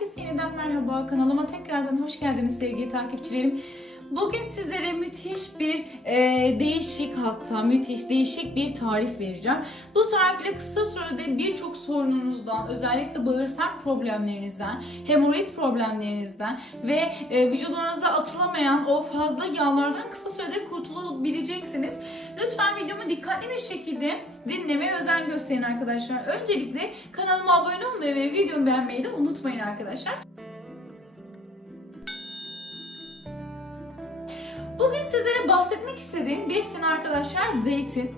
Herkese yeniden merhaba. Kanalıma tekrardan hoş geldiniz sevgili takipçilerim. Bugün sizlere müthiş bir e, değişik hatta müthiş değişik bir tarif vereceğim. Bu tarifle kısa sürede birçok sorununuzdan özellikle bağırsak problemlerinizden, hemoroid problemlerinizden ve e, vücudunuza atılamayan o fazla yağlardan kısa sürede kurtulabileceksiniz. Lütfen videomu dikkatli bir şekilde dinlemeye özen gösterin arkadaşlar. Öncelikle kanalıma abone olmayı ve videomu beğenmeyi de unutmayın arkadaşlar. Bugün sizlere bahsetmek istediğim besin arkadaşlar zeytin.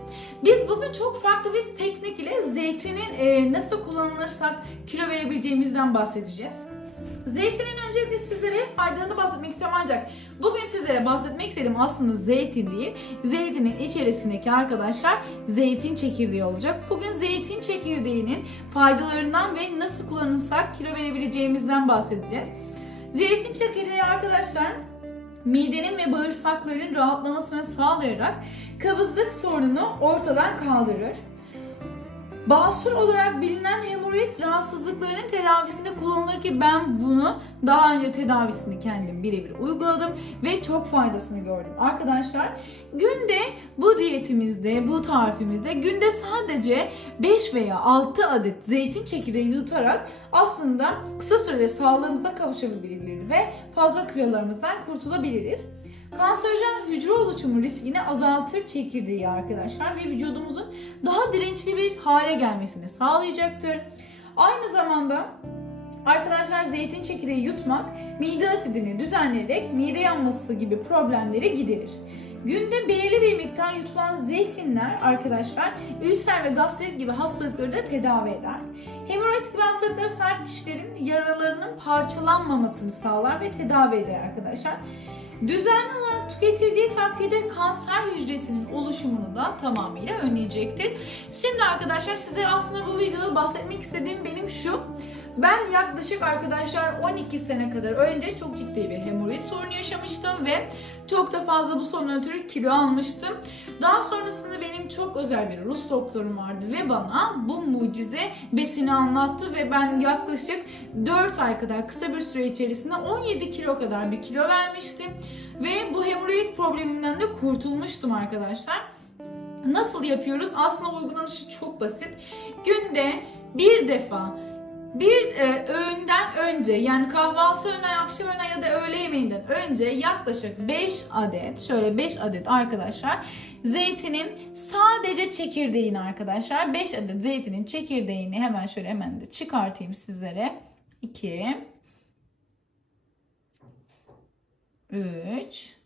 Biz bugün çok farklı bir teknik ile zeytinin e, nasıl kullanılırsak kilo verebileceğimizden bahsedeceğiz. Zeytinin öncelikle sizlere faydalarını bahsetmek istiyorum ancak bugün sizlere bahsetmek istediğim aslında zeytin değil. Zeytinin içerisindeki arkadaşlar zeytin çekirdeği olacak. Bugün zeytin çekirdeğinin faydalarından ve nasıl kullanırsak kilo verebileceğimizden bahsedeceğiz. Zeytin çekirdeği arkadaşlar midenin ve bağırsakların rahatlamasını sağlayarak kabızlık sorununu ortadan kaldırır. Basur olarak bilinen hemoroid rahatsızlıklarının tedavisinde kullanılır ki ben bunu daha önce tedavisini kendim birebir uyguladım ve çok faydasını gördüm. Arkadaşlar günde bu diyetimizde, bu tarifimizde günde sadece 5 veya 6 adet zeytin çekirdeği yutarak aslında kısa sürede sağlığımıza kavuşabiliriz ve fazla kilolarımızdan kurtulabiliriz. Kanserojen hücre oluşumu riskini azaltır çekirdeği arkadaşlar ve vücudumuzun daha dirençli bir hale gelmesini sağlayacaktır. Aynı zamanda arkadaşlar zeytin çekirdeği yutmak mide asidini düzenleyerek mide yanması gibi problemleri giderir. Günde belirli bir miktar yutulan zeytinler arkadaşlar ülser ve gastrit gibi hastalıkları da tedavi eder. Hemoroid gibi hastalıklara sahip kişilerin yaralarının parçalanmamasını sağlar ve tedavi eder arkadaşlar. Düzenli olarak tüketildiği takdirde kanser hücresinin oluşumunu da tamamıyla önleyecektir. Şimdi arkadaşlar size aslında bu videoda bahsetmek istediğim benim şu. Ben yaklaşık arkadaşlar 12 sene kadar önce çok ciddi bir hemoroid sorunu yaşamıştım ve çok da fazla bu sorunun ötürü kilo almıştım. Daha sonrasında benim çok özel bir Rus doktorum vardı ve bana bu mucize besini anlattı ve ben yaklaşık 4 ay kadar kısa bir süre içerisinde 17 kilo kadar bir kilo vermiştim ve bu hemoroid probleminden de kurtulmuştum arkadaşlar. Nasıl yapıyoruz? Aslında uygulanışı çok basit. Günde bir defa bir e, öğünden önce yani kahvaltı öğünden, akşam öğünden ya da öğle yemeğinden önce yaklaşık 5 adet şöyle 5 adet arkadaşlar zeytinin sadece çekirdeğini arkadaşlar 5 adet zeytinin çekirdeğini hemen şöyle hemen de çıkartayım sizlere. 2 3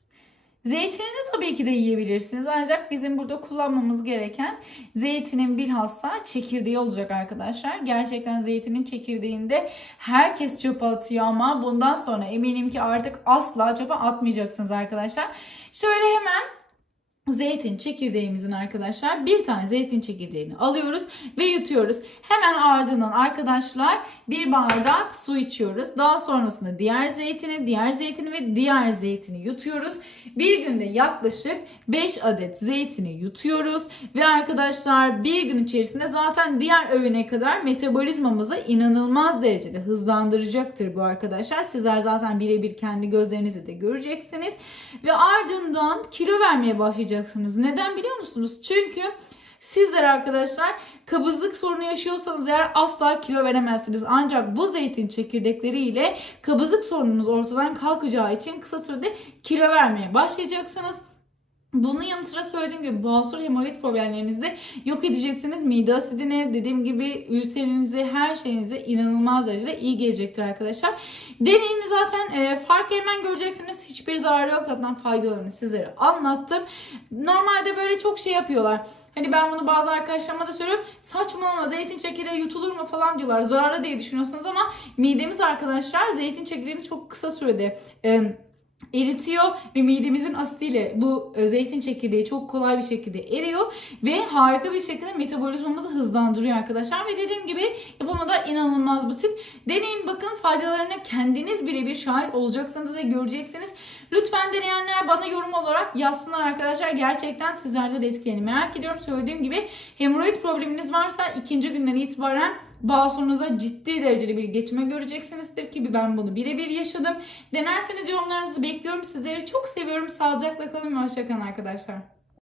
Zeytini de tabii ki de yiyebilirsiniz. Ancak bizim burada kullanmamız gereken zeytinin bilhassa çekirdeği olacak arkadaşlar. Gerçekten zeytinin çekirdeğinde herkes çöpe atıyor ama bundan sonra eminim ki artık asla çöpe atmayacaksınız arkadaşlar. Şöyle hemen zeytin çekirdeğimizin arkadaşlar bir tane zeytin çekirdeğini alıyoruz ve yutuyoruz. Hemen ardından arkadaşlar bir bardak su içiyoruz. Daha sonrasında diğer zeytini, diğer zeytini ve diğer zeytini yutuyoruz. Bir günde yaklaşık 5 adet zeytini yutuyoruz ve arkadaşlar bir gün içerisinde zaten diğer öğüne kadar metabolizmamızı inanılmaz derecede hızlandıracaktır bu arkadaşlar. Sizler zaten birebir kendi gözlerinizle de göreceksiniz ve ardından kilo vermeye başlayacaksınız olacaksınız. Neden biliyor musunuz? Çünkü Sizler arkadaşlar kabızlık sorunu yaşıyorsanız eğer asla kilo veremezsiniz. Ancak bu zeytin çekirdekleri ile kabızlık sorununuz ortadan kalkacağı için kısa sürede kilo vermeye başlayacaksınız. Bunun yanı sıra söylediğim gibi basur hemoroid problemlerinizde yok edeceksiniz. Mide asidini dediğim gibi ülserinizi her şeyinize inanılmaz derecede iyi gelecektir arkadaşlar. Deneyin zaten e, farkı hemen göreceksiniz. Hiçbir zararı yok zaten faydalarını sizlere anlattım. Normalde böyle çok şey yapıyorlar. Hani ben bunu bazı arkadaşlarıma da söylüyorum. Saçmalama zeytin çekirdeği yutulur mu falan diyorlar. Zararlı diye düşünüyorsunuz ama midemiz arkadaşlar zeytin çekirdeğini çok kısa sürede e, eritiyor ve midemizin asitiyle bu e, zeytin çekirdeği çok kolay bir şekilde eriyor ve harika bir şekilde metabolizmamızı hızlandırıyor arkadaşlar ve dediğim gibi yapımı da inanılmaz basit. Deneyin bakın faydalarına kendiniz birebir şahit olacaksınız ve göreceksiniz. Lütfen deneyenler bana yorum olarak yazsınlar arkadaşlar. Gerçekten sizlerde de etkilerini merak ediyorum. Söylediğim gibi hemoroid probleminiz varsa ikinci günden itibaren bağ sorunuza ciddi derecede bir geçme göreceksinizdir ki ben bunu birebir yaşadım. Denerseniz yorumlarınızı bekliyorum. Sizleri çok seviyorum. Sağlıcakla kalın ve hoşçakalın arkadaşlar.